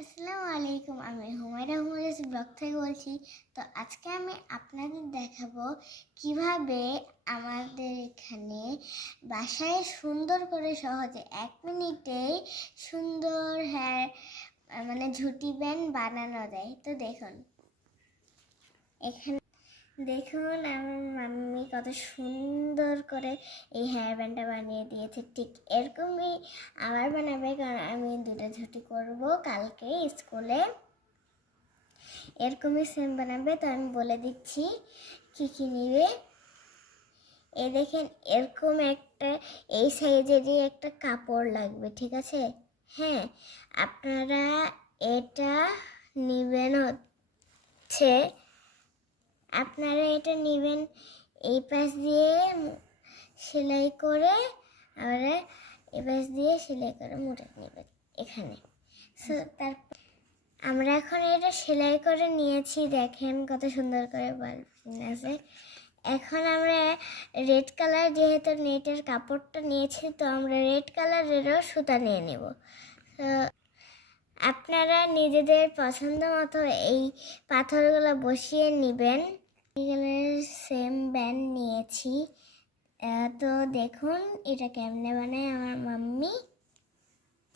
আসসালামু আলাইকুম, আমি হুমায়রা ব্লগ থেকে বলছি। তো আজকে আমি আপনাদের দেখাবো কিভাবে আমাদের এখানে বাসায় সুন্দর করে সহজে 1 মিনিটেই সুন্দর হেয়ার ঝুটি ব্যান্ড বানানো যায়। তো এখানে দেখুন আমার মাম্মি কত সুন্দর করে এই হেয়ার ব্যান্ডটা বানিয়ে দিয়েছে। ঠিক এরকমই আমার বানাবে, কারণ আমি 2টা ঝুটি করব কালকে স্কুলে। এরকমই সেম বানাবে। তো আমি বলে দিচ্ছি কি কি নিবে। এই দেখেন, এরকম একটা এই সাইজেরই একটা কাপড় লাগবে, ঠিক আছে? হ্যাঁ, আপনারা এটা নিবেন হচ্ছে এই পাশ দিয়ে সেলাই করে, আবার এই পাশ দিয়ে সেলাই করে মুড়ে নেবেন এখানে। তারপর আমরা এখন এটা সেলাই করে নিয়েছি, দেখেন কত সুন্দর করে বাল্ব আছে। এখন আমরা রেড কালার, যেহেতু নেটের কাপড়টা নিয়েছি, তো আমরা রেড কালারেরও সুতা নিয়ে নেব। তো আপনারা নিজেদের পছন্দ মতো এই পাথরগুলো বসিয়ে নেবেন। সেম ব্যান্ড নিয়েছি। তো দেখুন এটা কেমনে বানায় আমার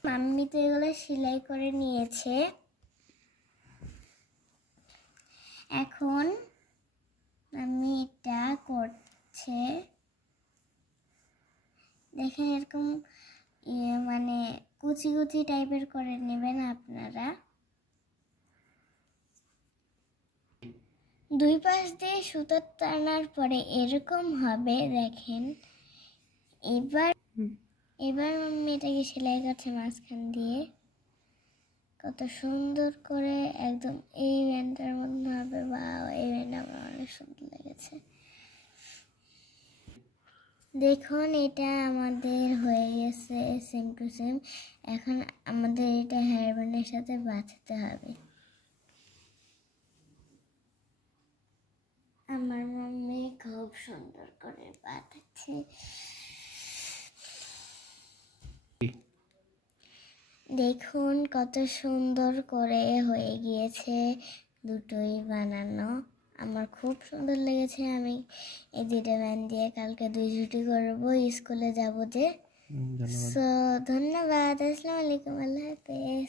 মাম্মি তো এগুলো সেলাই করে নিয়েছে। এখন আমি এটা করছে, দেখেন এরকম কুচি কুচি টাইপের করে নেবেন আপনারা। 2 পাশ দিয়ে সুতো টানার পরে এরকম হবে, দেখেন। এবার আমি এটাকে সেলাই করছে মাঝখান দিয়ে, কত সুন্দর করে একদম এই ব্যান্ডটার মধ্যে হবে। বা এই ব্যান্ড আমার অনেক সুন্দর লেগেছে। দেখুন এটা আমাদের হয়ে গেছে সেম টু সেম। এখন আমাদের এটা হেয়ার ব্যান্ডের সাথে বাঁধতে হবে। আমার মাম্মি খুব সুন্দর করে বাঁধাচ্ছে। দেখুন কত সুন্দর করে হয়ে গিয়েছে দুটোই বানানো। আমার খুব সুন্দর লেগেছে। আমি এই 2টা ব্যান্ড দিয়ে কালকে 2 ঝুটি করবো, স্কুলে যাবো যে। ধন্যবাদ। আসসালামু আলাইকুম, আল্লাহ হাফেজ।